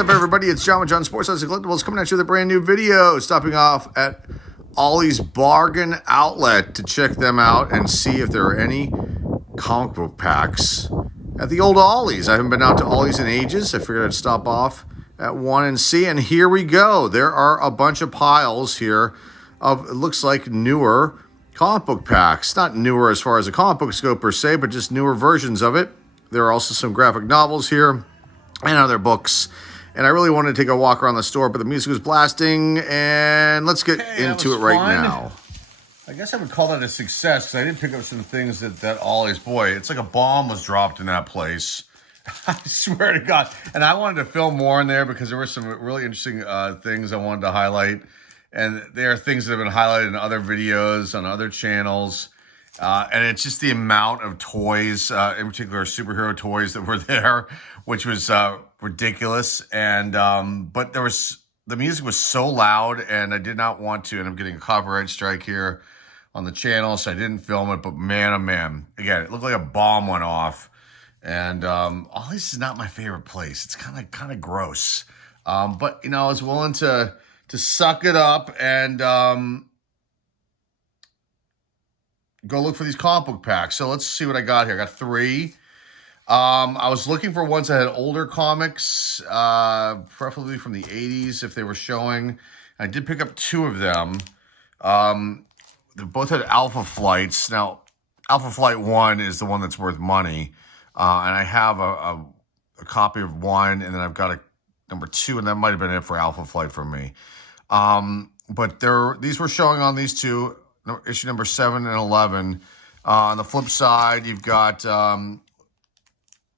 up, everybody? It's John with John Sports House and Collectibles coming at you with a brand new video. Stopping off at Ollie's Bargain Outlet to check them out and see if there are any comic book packs at the old Ollie's. I haven't been out to Ollie's in ages. I figured I'd stop off at one and see. And here we go. There are a bunch of piles here of, it looks like, newer comic book packs. Not newer as far as the comic books go per se, but just newer versions of it. There are also some graphic novels here and other books. And I really wanted to take a walk around the store, but the music was blasting, and let's get into it right now. I guess I would call that a success, because I did pick up some things that Ollie's, boy, it's like a bomb was dropped in that place. I swear to God. And I wanted to film more in there because there were some really interesting things I wanted to highlight. And there are things that have been highlighted in other videos on other channels. And it's just the amount of toys, in particular superhero toys that were there, which was ridiculous. And but the music was so loud, and I did not want to end up getting a copyright strike here on the channel, so I didn't film it. But man, oh man, again, it looked like a bomb went off. And Ollie's is not my favorite place. It's kind of gross. But you know, I was willing to suck it up and go look for these comic book packs. So let's see what I got here. I got 3. I was looking for ones that had older comics, preferably from the 80s if they were showing. I did pick up 2 of them. They both had Alpha Flights. Now, Alpha Flight 1 is the one that's worth money. And I have a copy of 1, and then I've got a number 2, and that might have been it for Alpha Flight for me. But these were showing on these 2. Issue number 7 and 11. On the flip side, you've got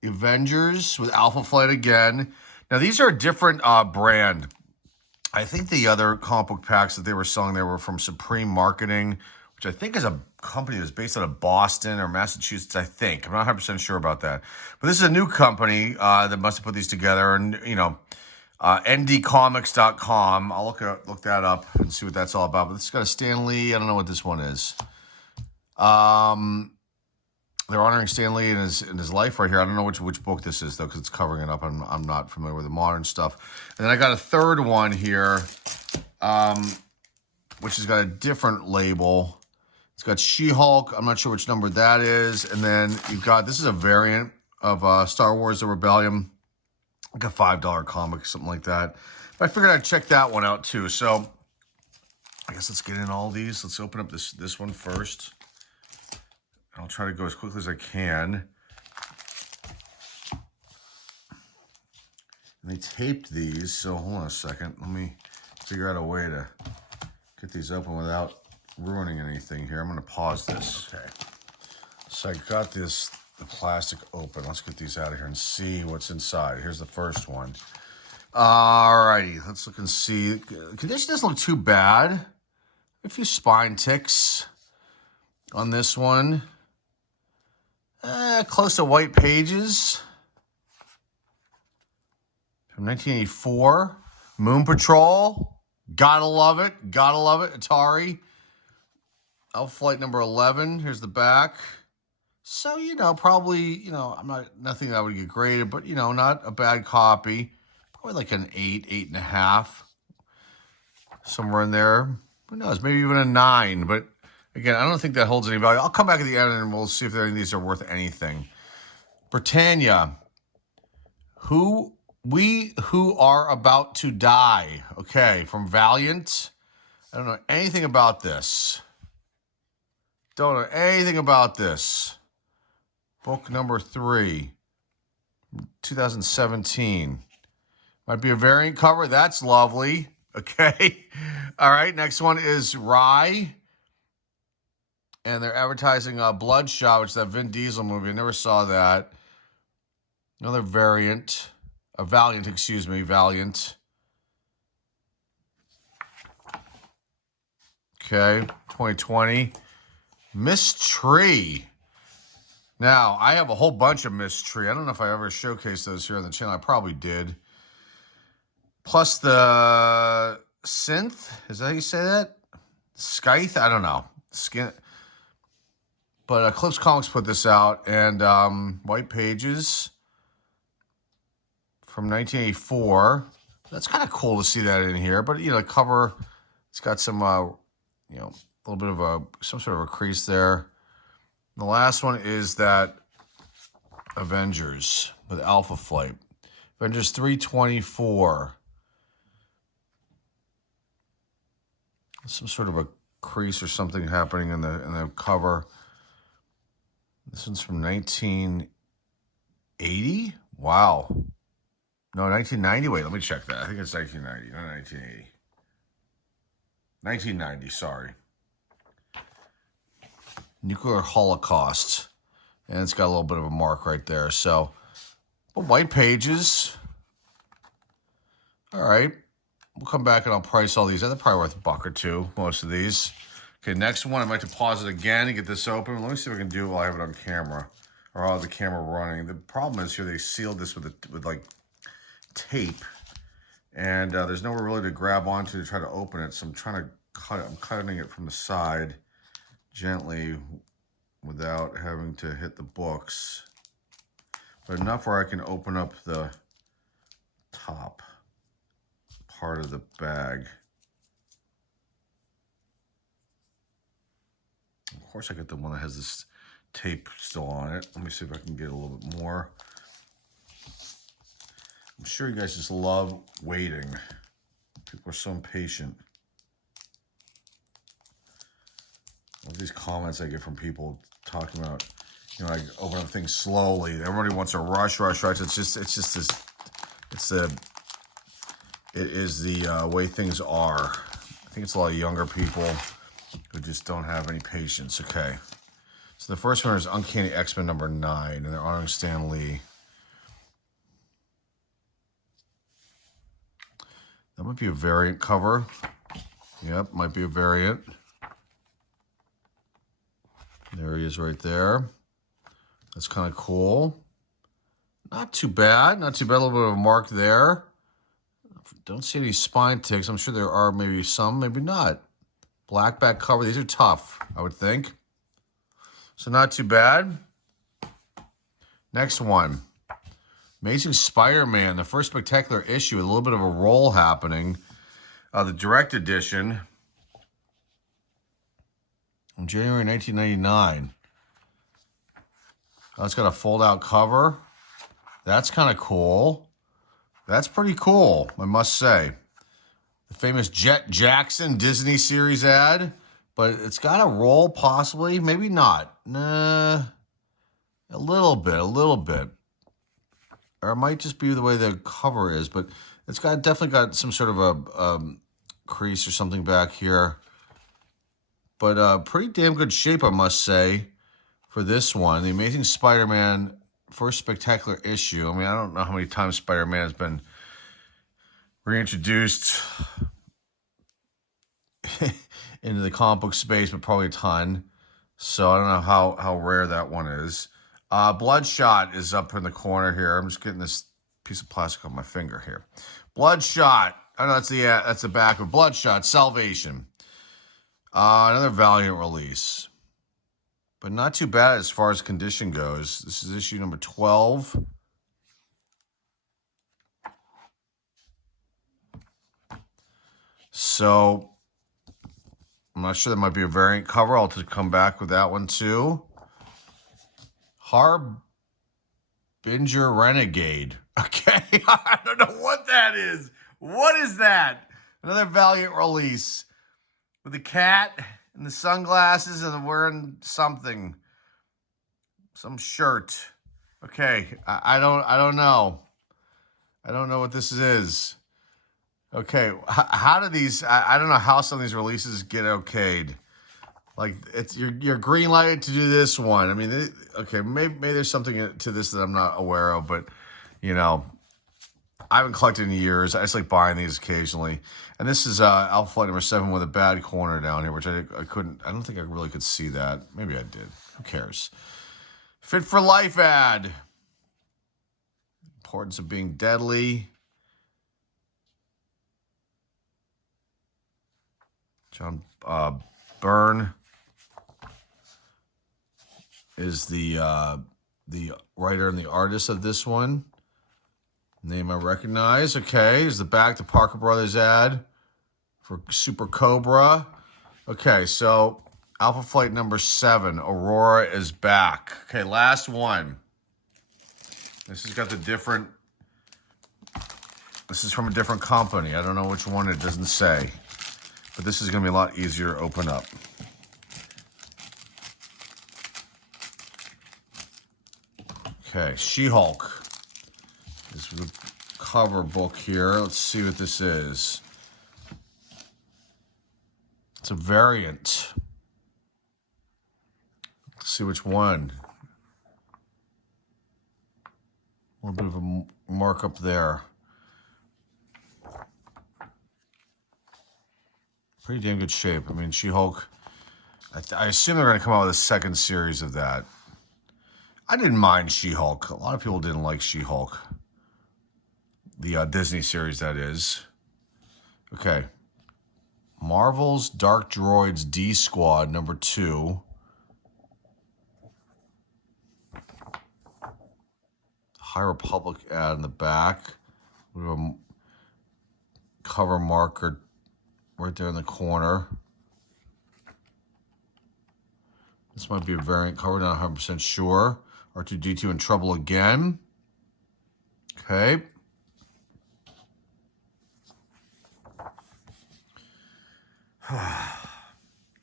Avengers with Alpha Flight again. Now, these are a different brand. I think the other comic book packs that they were selling there were from Supreme Marketing, which I think is a company that's based out of Boston or Massachusetts, I think. I'm not 100% sure about that. But this is a new company that must have put these together. And, you know, ndcomics.com. I'll look that up and see what that's all about. But this has got a Stan Lee. I don't know what this one is. They're honoring Stan Lee in his life right here. I don't know which book this is though, because it's covering it up. I'm not familiar with the modern stuff. And then I got a third one here, which has got a different label. It's got She-Hulk. I'm not sure which number that is. And then you've got, this is a variant of Star Wars: The Rebellion. Like a $5 comic, something like that. But I figured I'd check that one out too. So I guess let's get in all these. Let's open up this one first. I'll try to go as quickly as I can. And they taped these, so hold on a second. Let me figure out a way to get these open without ruining anything here. I'm going to pause this. Okay. So I got the plastic open. Let's get these out of here and see what's inside. Here's the first one. Alrighty, let's look and see. Condition doesn't look too bad. A few spine ticks on this one. Close to white pages. From 1984. Moon Patrol. Gotta love it. Gotta love it. Atari. Alpha Flight number 11. Here's the back. So, you know, probably, you know, nothing that would get graded, but, you know, not a bad copy. Probably like an 8, 8.5. Somewhere in there. Who knows? Maybe even a 9. But, again, I don't think that holds any value. I'll come back at the end and we'll see if any of these are worth anything. Britannia. We who are about to die. Okay, from Valiant. I don't know anything about this. Don't know anything about this. Book number 3, 2017. Might be a variant cover. That's lovely. Okay. All right. Next one is Rye. And they're advertising Bloodshot, which is that Vin Diesel movie. I never saw that. Another variant. Valiant, excuse me. Valiant. Okay. 2020. Miss Tree. Now, I have a whole bunch of Miss Tree. I don't know if I ever showcased those here on the channel. I probably did. Plus the Synth. Is that how you say that? Scythe? I don't know. But Eclipse Comics put this out. And white pages. from 1984. That's kind of cool to see that in here. But, the cover, it's got some, a little bit of some sort of a crease there. The last one is that Avengers with Alpha Flight. Avengers 324. Some sort of a crease or something happening in the cover. This one's from 1980? Wow. No, 1990. Wait, let me check that. I think it's 1990, not 1980. 1990, sorry. Nuclear Holocaust. And it's got a little bit of a mark right there. So, but white pages. All right. We'll come back and I'll price all these. They're probably worth $1 or $2, most of these. Okay, next one. I might deposit again and get this open. Let me see if I can do it while I have it on camera. Or I'll have the camera running. The problem is here they sealed this with like tape. And there's nowhere really to grab onto to try to open it. So I'm trying to cut it. I'm cutting it from the side gently without having to hit the books. But enough where I can open up the top part of the bag. Of course I get the one that has this tape still on it. Let me see if I can get a little bit more. I'm sure you guys just love waiting. People are so impatient. All these comments I get from people talking about, I open up things slowly. Everybody wants a rush. It is the way things are. I think it's a lot of younger people who just don't have any patience. Okay. So the first one is Uncanny X-Men number 9, and they're honoring Stan Lee. That might be a variant cover. Yep, might be a variant. There he is right there. That's kind of cool. Not too bad. Not too bad. A little bit of a mark there. Don't see any spine ticks. I'm sure there are maybe some, maybe not. Black back cover. These are tough, I would think. So not too bad. Next one. Amazing Spider-Man, the first spectacular issue with a little bit of a roll happening. The direct edition in January 1999. Oh, it's got a fold-out cover. That's kind of cool. That's pretty cool, I must say. The famous Jet Jackson Disney series ad, but it's got a roll possibly, maybe not. Nah, a little bit. Or it might just be the way the cover is, but it's definitely got some sort of a crease or something back here. But pretty damn good shape, I must say, for this one. The Amazing Spider-Man first spectacular issue. I mean, I don't know how many times Spider-Man has been reintroduced into the comic book space, but probably a ton. So I don't know how rare that one is. Bloodshot is up in the corner here. I'm just getting this piece of plastic on my finger here. Bloodshot. I know that's the back of Bloodshot. Salvation. Another Valiant release. But not too bad as far as condition goes. This is issue number 12. So I'm not sure, that might be a variant cover. I'll just come back with that one too. Harbinger Renegade. Okay, I don't know what that is. What is that? Another Valiant release with the cat and the sunglasses and wearing something, some shirt. Okay, I don't know. I don't know what this is. Okay, how do these? I don't know how some of these releases get okayed. Like, it's you're green lighted to do this one. I mean, okay, maybe there's something to this that I'm not aware of, but I haven't collected in years. I just like buying these occasionally. And this is Alpha Flight number 7 with a bad corner down here, which I don't think I really could see that. Maybe I did. Who cares? Fit for Life ad. Importance of being deadly. John Byrne is the writer and the artist of this one. Name I recognize. Okay, here's the back, the Parker Brothers ad for Super Cobra. Okay, so Alpha Flight number 7, Aurora is back. Okay, last one. This has got the different... This is from a different company. I don't know which one, it doesn't say. But this is going to be a lot easier to open up. Okay, She-Hulk. This is the cover book here. Let's see what this is. It's a variant. Let's see which one. A little bit of a markup there. Pretty damn good shape. I mean, She-Hulk. I assume they're going to come out with a second series of that. I didn't mind She-Hulk. A lot of people didn't like She-Hulk. The Disney series, that is. Okay. Marvel's Dark Droids D-Squad, number 2. High Republic ad in the back. We have a cover marker right there in the corner. This might be a variant cover, not 100% sure. R2-D2 in trouble again. Okay.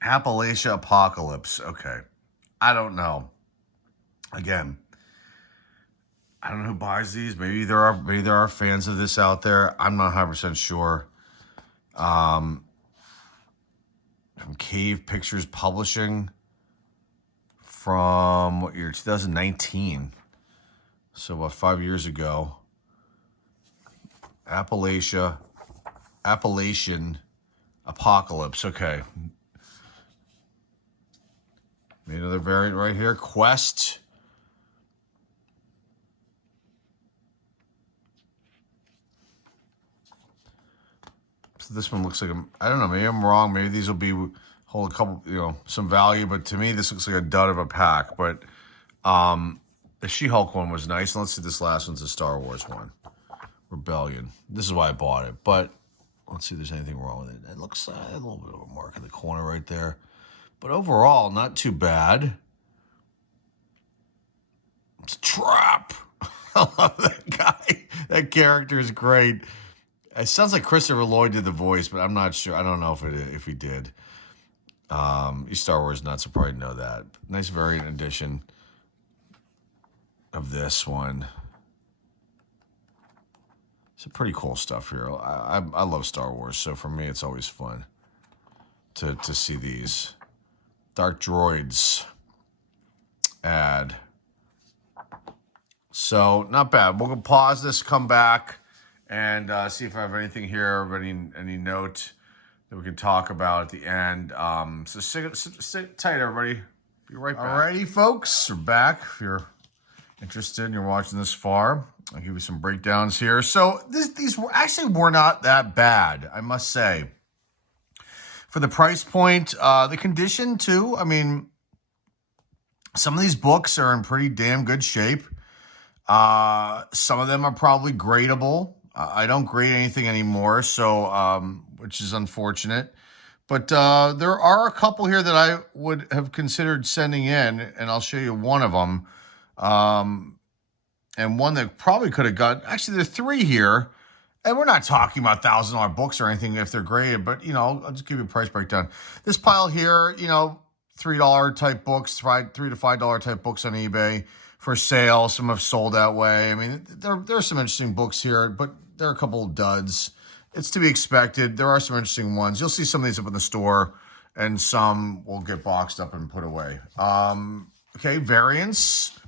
Appalachia Apocalypse. Okay. I don't know. Again, I don't know who buys these. Maybe there are fans of this out there. I'm not 100% sure. From Cave Pictures Publishing from what year? 2019. So about 5 years ago. Appalachian Apocalypse. Okay. Another variant right here. Quest. So this one looks like I don't know. Maybe I'm wrong. Maybe these will hold a couple, some value. But to me, this looks like a dud of a pack. But the She-Hulk one was nice. And let's see, this last one's a Star Wars one. Rebellion. This is why I bought it. But let's see if there's anything wrong with it. It looks a little bit of a mark in the corner right there. But overall, not too bad. It's a trap. I love that guy. That character is great. It sounds like Christopher Lloyd did the voice, but I'm not sure. I don't know if he did. You Star Wars nuts will probably know that. Nice variant edition of this one. Some pretty cool stuff here. I love Star Wars, so for me, it's always fun to see these. Dark Droids ad. So, not bad. We'll pause this, come back, and see if I have anything here, or any note that we can talk about at the end. So, sit tight, everybody. Be right back. Alrighty, folks. We're back. If you're interested and you're watching this far, I'll give you some breakdowns here. So, these were not that bad, I must say. For the price point, the condition, too. I mean, some of these books are in pretty damn good shape. Some of them are probably gradable. I don't grade anything anymore, so which is unfortunate. But there are a couple here that I would have considered sending in, and I'll show you one of them. And one that probably could have got... Actually, there are 3 here. And we're not talking about $1,000 books or anything if they're graded, but, I'll just give you a price breakdown. This pile here, $3 type books, $3 to $5 type books on eBay for sale. Some have sold that way. I mean, there are some interesting books here, but there are a couple of duds. It's to be expected. There are some interesting ones. You'll see some of these up in the store, and some will get boxed up and put away. Okay, variants.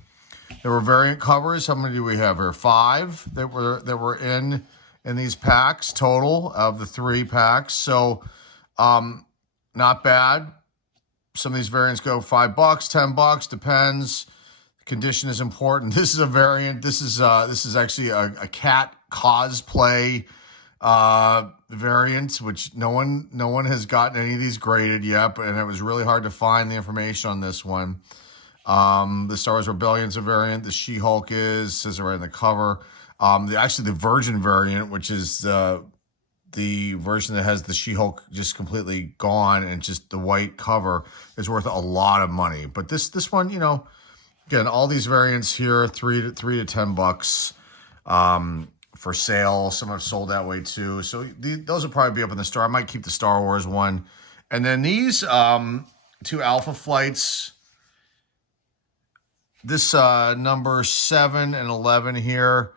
There were variant covers. How many do we have here? 5 that were in these packs total of the 3 packs. So not bad. Some of these variants go $5, $10, depends. Condition is important. This is a variant. This is actually a cat cosplay variant, which no one has gotten any of these graded yet, and it was really hard to find the information on this one. The Star Wars Rebellion's a variant. The She-Hulk says it right in the cover. Actually the Virgin variant, which is the version that has the She-Hulk just completely gone and just the white cover, is worth a lot of money. But this one, you know, again, all these variants here, $3 to $10 for sale. Some have sold that way too. So those will probably be up in the store. I might keep the Star Wars one. And then these two Alpha Flights, this number 7 and 11 here.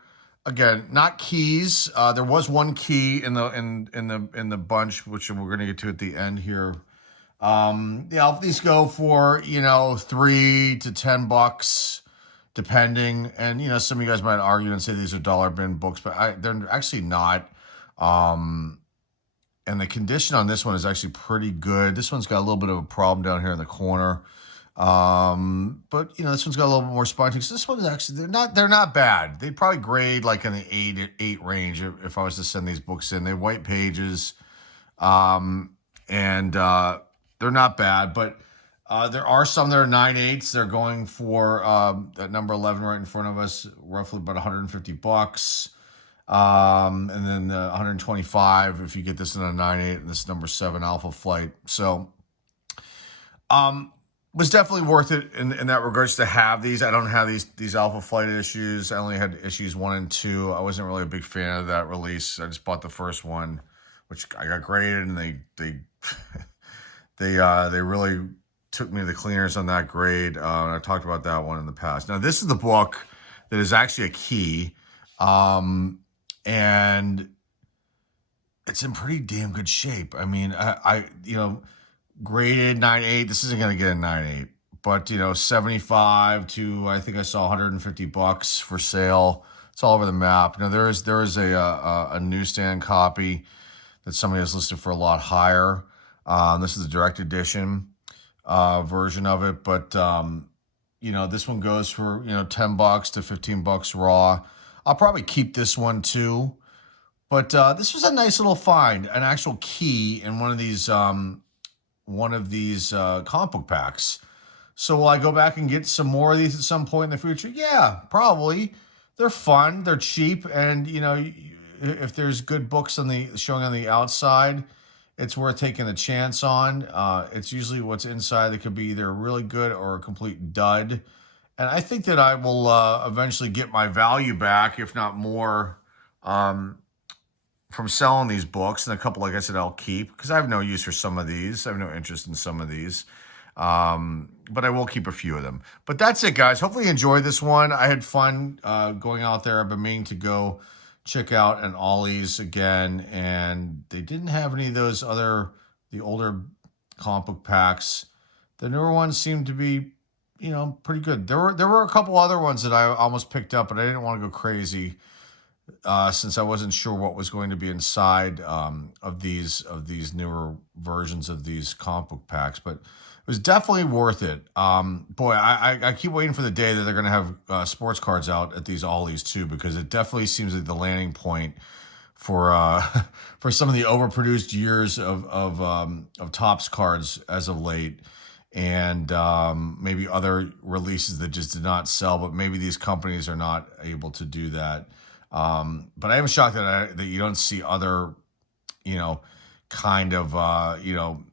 Again, not keys. There was one key in the bunch, which we're going to get to at the end here. Yeah, these go for, you know, $3 to $10, depending. And, you know, some of you guys might argue and say these are dollar bin books, but they're actually not. And the condition on this one is actually pretty good. This one's got a little bit of a problem down here in the corner. But you know, this one's got a little bit more sponge. This one is actually, they're not bad. They'd probably grade like in the 8 range if I was to send these books in. They have white pages, and they're not bad, but there are some that are 9/8. They're going for that number 11 right in front of us, roughly about $150. And then 125 if you get this in a 9/8 and this number 7 Alpha Flight. So was definitely worth it in that regards to have these. I don't have these Alpha Flight issues. I only had issues 1 and 2. I wasn't really a big fan of that release. I just bought the first one, which I got graded, and they really took me to the cleaners on that grade. I talked about that one in the past. Now this is the book that is actually a key, and it's in pretty damn good shape. I mean, I you know, graded 9/8. This isn't going to get a 9/8, but you know, 75 to, I think I saw $150 for sale. It's all over the map. Now there is a newsstand copy that somebody has listed for a lot higher. This is the direct edition version of it, but you know, this one goes for, you know, $10 to $15 raw. I'll probably keep this one too, but this was a nice little find, an actual key in one of these comic book packs. So will I go back and get some more of these at some point in the future? Yeah, probably. They're fun, they're cheap, and you know, if there's good books showing on the outside, it's worth taking a chance on. It's usually what's inside that could be either really good or a complete dud. And I think that I will eventually get my value back, if not more, from selling these books. And a couple, like I said, I'll keep, because I have no use for some of these. I have no interest in some of these. But I will keep a few of them. But that's it, guys. Hopefully you enjoyed this one. I had fun going out there. I've been meaning to go check out an Ollie's again, and they didn't have any of those the older comic book packs. The newer ones seemed to be, you know, pretty good. There were a couple other ones that I almost picked up, but I didn't want to go crazy since I wasn't sure what was going to be inside of these newer versions of these comic book packs. But it was definitely worth it. Boy, I keep waiting for the day that they're going to have sports cards out at these Ollie's too, because it definitely seems like the landing point for for some of the overproduced years of Topps cards as of late, and maybe other releases that just did not sell. But maybe these companies are not able to do that. But I am shocked that you don't see other, you know, kind of you know,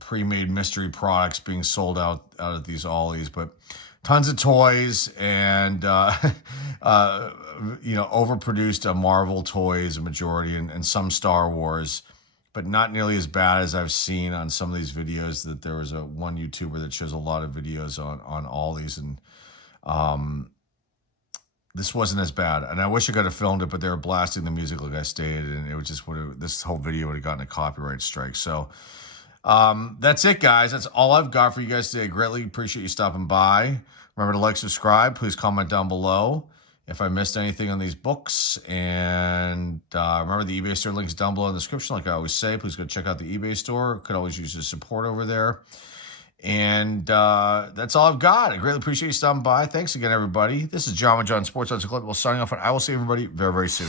pre-made mystery products being sold out at these Ollie's. But tons of toys and you know, overproduced Marvel toys, a majority, and some Star Wars, but not nearly as bad as I've seen on some of these videos. That there was one YouTuber that shows a lot of videos on Ollie's, and this wasn't as bad. And I wish I could have filmed it, but they were blasting the music like I stated, and it was just this whole video would have gotten a copyright strike. So that's it, guys. That's all I've got for you guys today. I greatly appreciate you stopping by. Remember to like, subscribe. Please comment down below if I missed anything on these books. And remember, the eBay store link is down below in the description. Like I always say, please go check out the eBay store. Could always use your support over there. And that's all I've got. I greatly appreciate you stopping by. Thanks again, everybody. This is John with John Sports Collectibles signing off, and I will see everybody very, very soon.